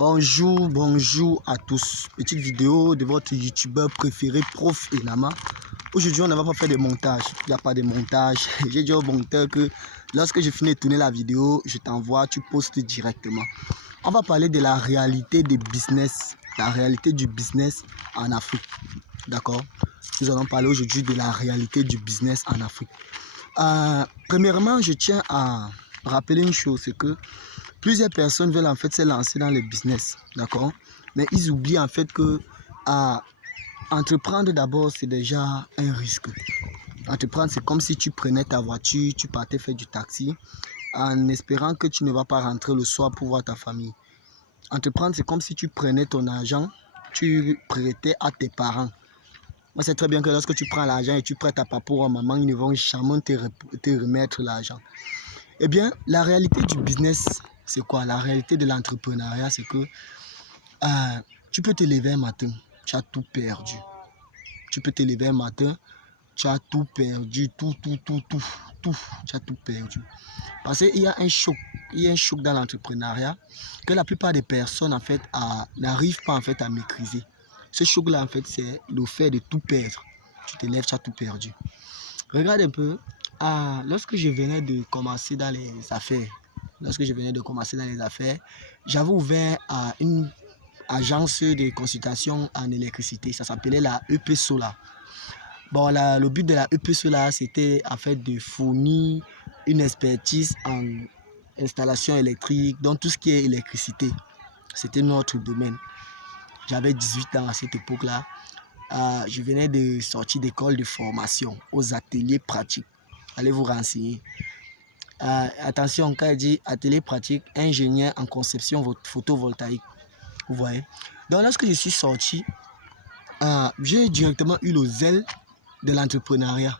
Bonjour à tous. Petite vidéo de votre youtubeur préféré, Prof Enama. Aujourd'hui, on ne va pas faire de montage. Il n'y a pas de montage. J'ai dit au monteur que lorsque je finis de tourner la vidéo, je t'envoie, tu postes directement. On va parler de la réalité des business, la réalité du business en Afrique. D'accord? Nous allons parler aujourd'hui de la réalité du business en Afrique. Premièrement, je tiens à rappeler une chose, c'est que plusieurs personnes veulent en fait se lancer dans le business, d'accord? Mais ils oublient en fait que entreprendre d'abord, c'est déjà un risque. Entreprendre, c'est comme si tu prenais ta voiture, tu partais faire du taxi, en espérant que tu ne vas pas rentrer le soir pour voir ta famille. Entreprendre, c'est comme si tu prenais ton argent, tu prêtais à tes parents. Moi, c'est très bien que lorsque tu prends l'argent et tu prêtes à papa ou à maman, ils ne vont jamais te remettre l'argent. Eh bien, la réalité du business, c'est quoi? La réalité de l'entrepreneuriat, c'est que tu peux te lever un matin, tu as tout perdu. Tu peux te lever un matin, tu as tout perdu, tout, tu as tout perdu. Parce qu'il y a un choc, dans l'entrepreneuriat que la plupart des personnes, en fait, n'arrivent pas, en fait, à maîtriser. Ce choc-là, en fait, c'est le fait de tout perdre. Tu te lèves, tu as tout perdu. Regarde un peu, lorsque je venais de commencer dans les affaires, j'avais ouvert une agence de consultation en électricité. Ça s'appelait la EP Solar. Bon, le but de la EP Solar, c'était en fait de fournir une expertise en installation électrique, dans tout ce qui est électricité. C'était notre domaine. J'avais 18 ans à cette époque-là. Je venais de sortir d'école de formation aux ateliers pratiques. Allez vous renseigner. Attention, quand il dit atelier pratique, ingénieur en conception photovoltaïque. Vous voyez. Donc lorsque je suis sorti, j'ai directement eu le zèle de l'entrepreneuriat.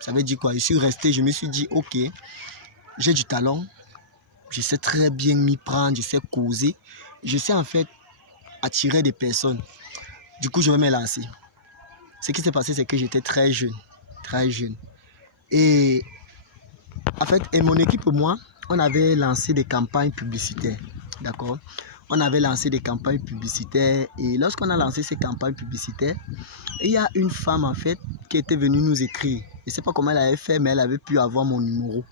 Ça veut dire quoi? Je suis resté, je me suis dit, ok, j'ai du talent, je sais très bien m'y prendre, je sais causer, je sais en fait attirer des personnes. Du coup, je vais me lancer. Ce qui s'est passé, c'est que j'étais très jeune. Et en fait, mon équipe et moi, on avait lancé des campagnes publicitaires. D'accord? On avait lancé des campagnes publicitaires. Et lorsqu'on a lancé ces campagnes publicitaires, il y a une femme en fait qui était venue nous écrire. Je ne sais pas comment elle avait fait, mais elle avait pu avoir mon numéro.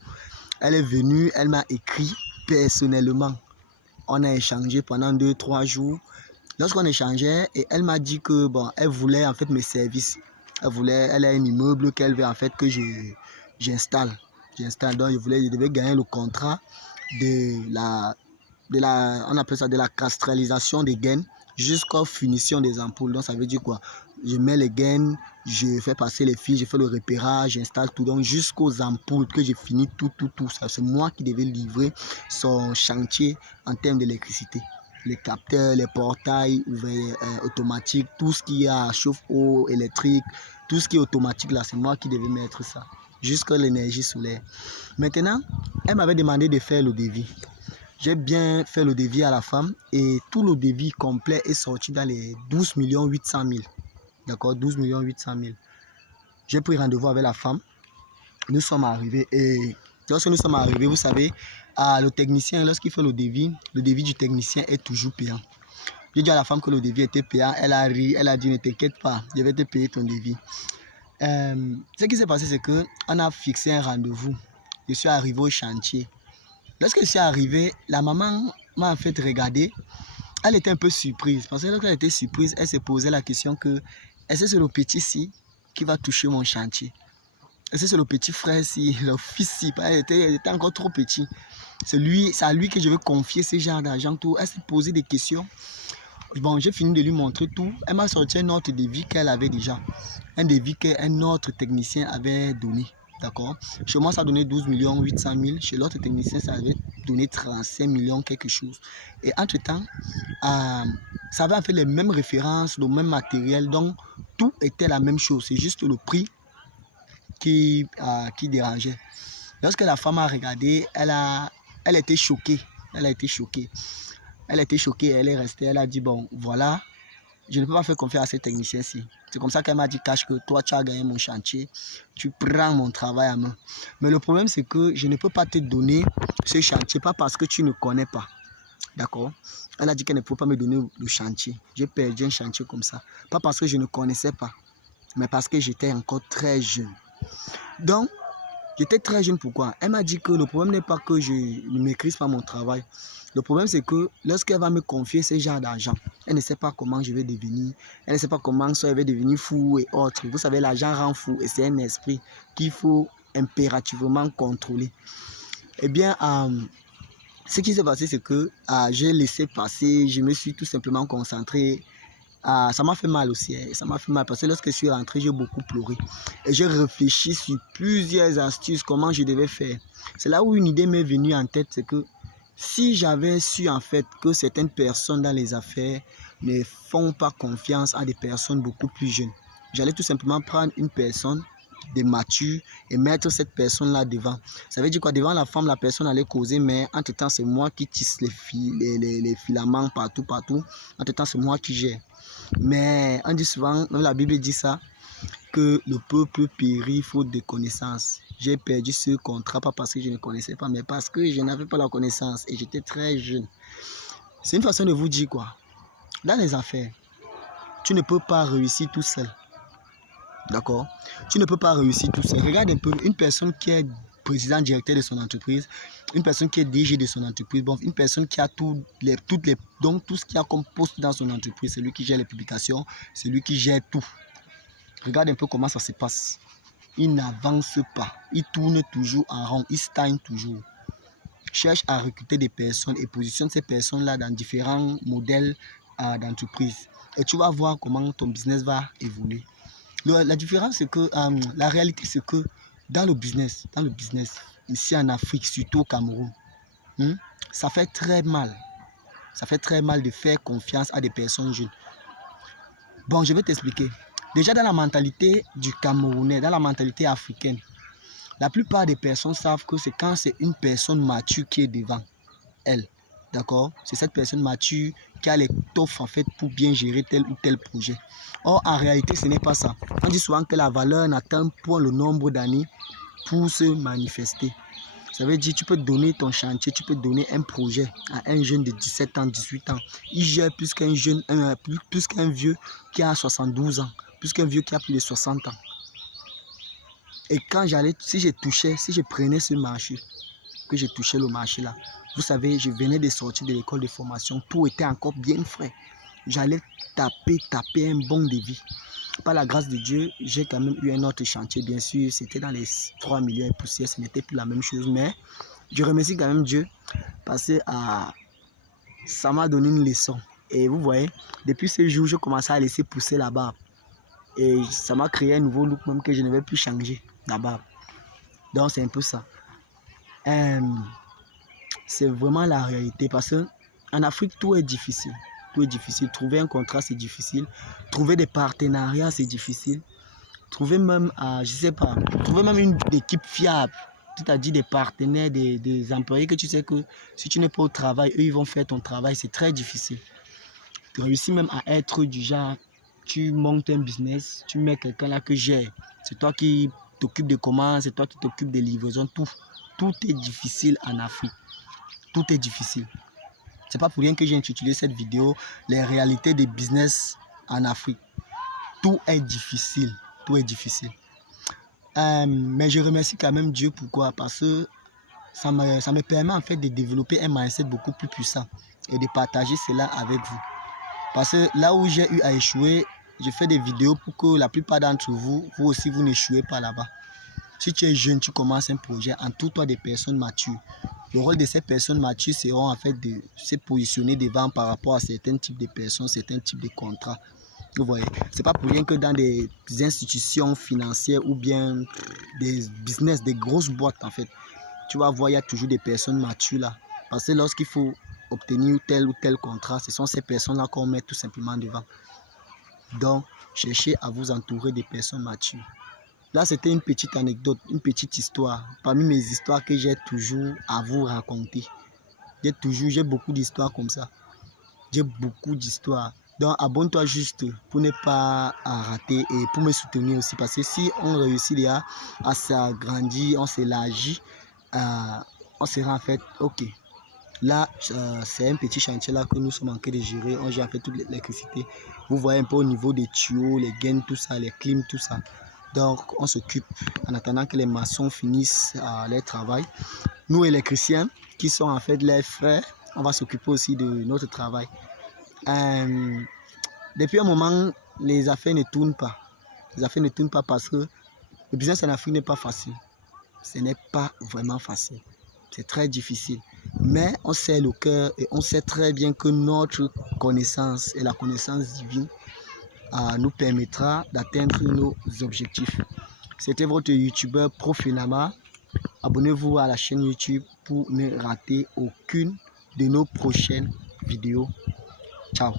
Elle est venue, elle m'a écrit personnellement. On a échangé pendant 2-3 jours. Lorsqu'on échangeait, et elle m'a dit que bon, elle voulait en fait mes services. Elle a un immeuble qu'elle veut en fait que j'installe. Donc je devais gagner le contrat on appelle ça de la castralisation des gaines jusqu'à finition des ampoules. Donc ça veut dire quoi? Je mets les gaines, je fais passer les fils, je fais le repérage, j'installe tout, donc jusqu'aux ampoules que j'ai fini tout. Ça, c'est moi qui devais livrer son chantier en termes d'électricité. Les capteurs, les portails automatiques, tout ce qui a chauffe-eau électrique, tout ce qui est automatique là, c'est moi qui devais mettre ça, jusqu'à l'énergie solaire. Maintenant, elle m'avait demandé de faire le devis. J'ai bien fait le devis à la femme et tout le devis complet est sorti dans les 12 800 000. D'accord, 12 800 000. J'ai pris rendez-vous avec la femme. Nous sommes arrivés et lorsque nous sommes arrivés, vous savez, le technicien, lorsqu'il fait le devis du technicien est toujours payant. J'ai dit à la femme que le devis était payant. Elle a ri, elle a dit ne t'inquiète pas, je vais te payer ton devis. Ce qui s'est passé, c'est qu'on a fixé un rendez-vous. Je suis arrivé au chantier. Lorsque je suis arrivé, la maman m'a en fait regardé. Elle était un peu surprise. Parce que lorsqu'elle était surprise, elle s'est posé la question que est-ce que c'est le petit-ci qui va toucher mon chantier? Est-ce que c'est le petit frère-ci, le fils-ci? Elle était encore trop petit. C'est à lui que je vais confier ce genre d'argent. Elle s'est posé des questions. Bon, j'ai fini de lui montrer tout. Elle m'a sorti un autre devis qu'elle avait déjà. Un devis qu'un autre technicien avait donné. D'accord? Chez moi, ça donnait 12 800 000. Chez l'autre technicien, ça avait donné 35 millions quelque chose. Et entre-temps, ça avait fait les mêmes références, le même matériel. Donc, tout était la même chose. C'est juste le prix qui dérangeait. Lorsque la femme a regardé, elle était choquée. Elle était choquée, elle est restée. Elle a dit, bon, voilà, je ne peux pas faire confiance à ces techniciens-ci. C'est comme ça qu'elle m'a dit, Cash, que toi, tu as gagné mon chantier, tu prends mon travail à main. Mais le problème, c'est que je ne peux pas te donner ce chantier, pas parce que tu ne connais pas. D'accord? Elle a dit qu'elle ne pouvait pas me donner le chantier. J'ai perdu un chantier comme ça. Pas parce que je ne connaissais pas, mais parce que j'étais encore très jeune. Donc, j'étais très jeune, pourquoi? Elle m'a dit que le problème n'est pas que je ne maîtrise pas mon travail. Le problème, c'est que lorsqu'elle va me confier ce genre d'argent, elle ne sait pas comment je vais devenir. Elle ne sait pas comment soit elle va devenir fou et autres. Vous savez, l'argent rend fou et c'est un esprit qu'il faut impérativement contrôler. Eh bien, ce qui s'est passé, c'est que j'ai laissé passer, je me suis tout simplement concentré. Ça m'a fait mal aussi, ça m'a fait mal parce que lorsque je suis rentré, j'ai beaucoup pleuré. Et j'ai réfléchi sur plusieurs astuces, comment je devais faire. C'est là où une idée m'est venue en tête, c'est que si j'avais su en fait que certaines personnes dans les affaires ne font pas confiance à des personnes beaucoup plus jeunes, j'allais tout simplement prendre une personne de mature et mettre cette personne-là devant. Ça veut dire quoi? Devant la femme, la personne allait causer, mais entre-temps, c'est moi qui tisse les filaments partout. Entre-temps, c'est moi qui gère. Mais on dit souvent, même la Bible dit ça, que le peuple périt faute de connaissance. J'ai perdu ce contrat, pas parce que je ne connaissais pas, mais parce que je n'avais pas la connaissance et j'étais très jeune. C'est une façon de vous dire quoi? Dans les affaires, tu ne peux pas réussir tout seul. D'accord? Tu ne peux pas réussir tout seul. Regarde un peu, une personne qui est président directeur de son entreprise, une personne qui est DG de son entreprise, bon, une personne qui a donc tout ce qu'il y a comme poste dans son entreprise, c'est lui qui gère les publications, c'est lui qui gère tout. Regarde un peu comment ça se passe. Il n'avance pas, il tourne toujours en rond, il stagne toujours. Cherche à recruter des personnes et positionne ces personnes-là dans différents modèles d'entreprise. Et tu vas voir comment ton business va évoluer. La différence, c'est que la réalité, c'est que dans le business, ici en Afrique, surtout au Cameroun, ça fait très mal. Ça fait très mal de faire confiance à des personnes jeunes. Bon, je vais t'expliquer. Déjà dans la mentalité du Camerounais, dans la mentalité africaine, la plupart des personnes savent que c'est quand c'est une personne mature qui est devant elle. D'accord? C'est cette personne mature qui a l'étoffe en fait pour bien gérer tel ou tel projet. Or, en réalité, ce n'est pas ça. On dit souvent que la valeur n'atteint point le nombre d'années pour se manifester. Ça veut dire que tu peux donner ton chantier, tu peux donner un projet à un jeune de 17 ans, 18 ans. Il gère plus qu'un jeune, plus qu'un vieux qui a 72 ans, plus qu'un vieux qui a plus de 60 ans. Et quand si je prenais ce marché, que je touchais le marché là, vous savez, je venais de sortir de l'école de formation, tout était encore bien frais. J'allais taper un bon devis. Par la grâce de Dieu, j'ai quand même eu un autre chantier, bien sûr, c'était dans les 3 millions et poussières, ce n'était plus la même chose, mais je remercie quand même Dieu parce que ça m'a donné une leçon. Et vous voyez, depuis ce jour, je commençais à laisser pousser la barbe. Et ça m'a créé un nouveau look même que je ne vais plus changer, la barbe. Donc c'est un peu ça. C'est vraiment la réalité parce qu'en Afrique, tout est difficile. Tout est difficile. Trouver un contrat, c'est difficile. Trouver des partenariats, c'est difficile. Trouver même, je sais pas, trouver même une équipe fiable, c'est-à-dire des partenaires, des employés que tu sais que si tu n'es pas au travail, eux, ils vont faire ton travail, c'est très difficile. Tu réussis même à être du genre, tu montes un business, tu mets quelqu'un là que gère. C'est toi qui t'occupes des commandes, c'est toi qui t'occupes des livraisons, tout. Tout est difficile en Afrique. Tout est difficile. C'est pas pour rien que j'ai intitulé cette vidéo les réalités des business en Afrique. Tout est difficile. Tout est difficile. Mais je remercie quand même Dieu. Pourquoi? Parce que ça me permet en fait de développer un mindset beaucoup plus puissant et de partager cela avec vous. Parce que là où j'ai eu à échouer, je fais des vidéos pour que la plupart d'entre vous, vous aussi, vous n'échouez pas là-bas. Si tu es jeune, tu commences un projet, entoure-toi des personnes matures. Le rôle de ces personnes matures seront en fait de se positionner devant par rapport à certains types de personnes, certains types de contrats. Vous voyez, c'est pas pour rien que dans des institutions financières ou bien des business, des grosses boîtes en fait, tu vas voir, il y a toujours des personnes matures là. Parce que lorsqu'il faut obtenir tel ou tel contrat, ce sont ces personnes-là qu'on met tout simplement devant. Donc, cherchez à vous entourer des personnes matures. Là, c'était une petite anecdote, une petite histoire. Parmi mes histoires que j'ai toujours à vous raconter. J'ai beaucoup d'histoires comme ça. J'ai beaucoup d'histoires. Donc, abonne-toi juste pour ne pas rater et pour me soutenir aussi. Parce que si on réussit déjà à s'agrandir, on s'élargit, on sera en fait OK. Là, c'est un petit chantier là que nous sommes en train de gérer. On gère en fait toute l'électricité. Vous voyez un peu au niveau des tuyaux, les gaines, tout ça, les clims, tout ça. Donc, on s'occupe en attendant que les maçons finissent leur travail. Nous, électriciens, qui sont en fait les frères, on va s'occuper aussi de notre travail. Depuis un moment, les affaires ne tournent pas. Les affaires ne tournent pas parce que le business en Afrique n'est pas facile. Ce n'est pas vraiment facile. C'est très difficile. Mais on sait le cœur et on sait très bien que notre connaissance et la connaissance divine nous permettra d'atteindre nos objectifs. C'était votre youtubeur Profinama. Abonnez-vous à la chaîne YouTube pour ne rater aucune de nos prochaines vidéos. Ciao.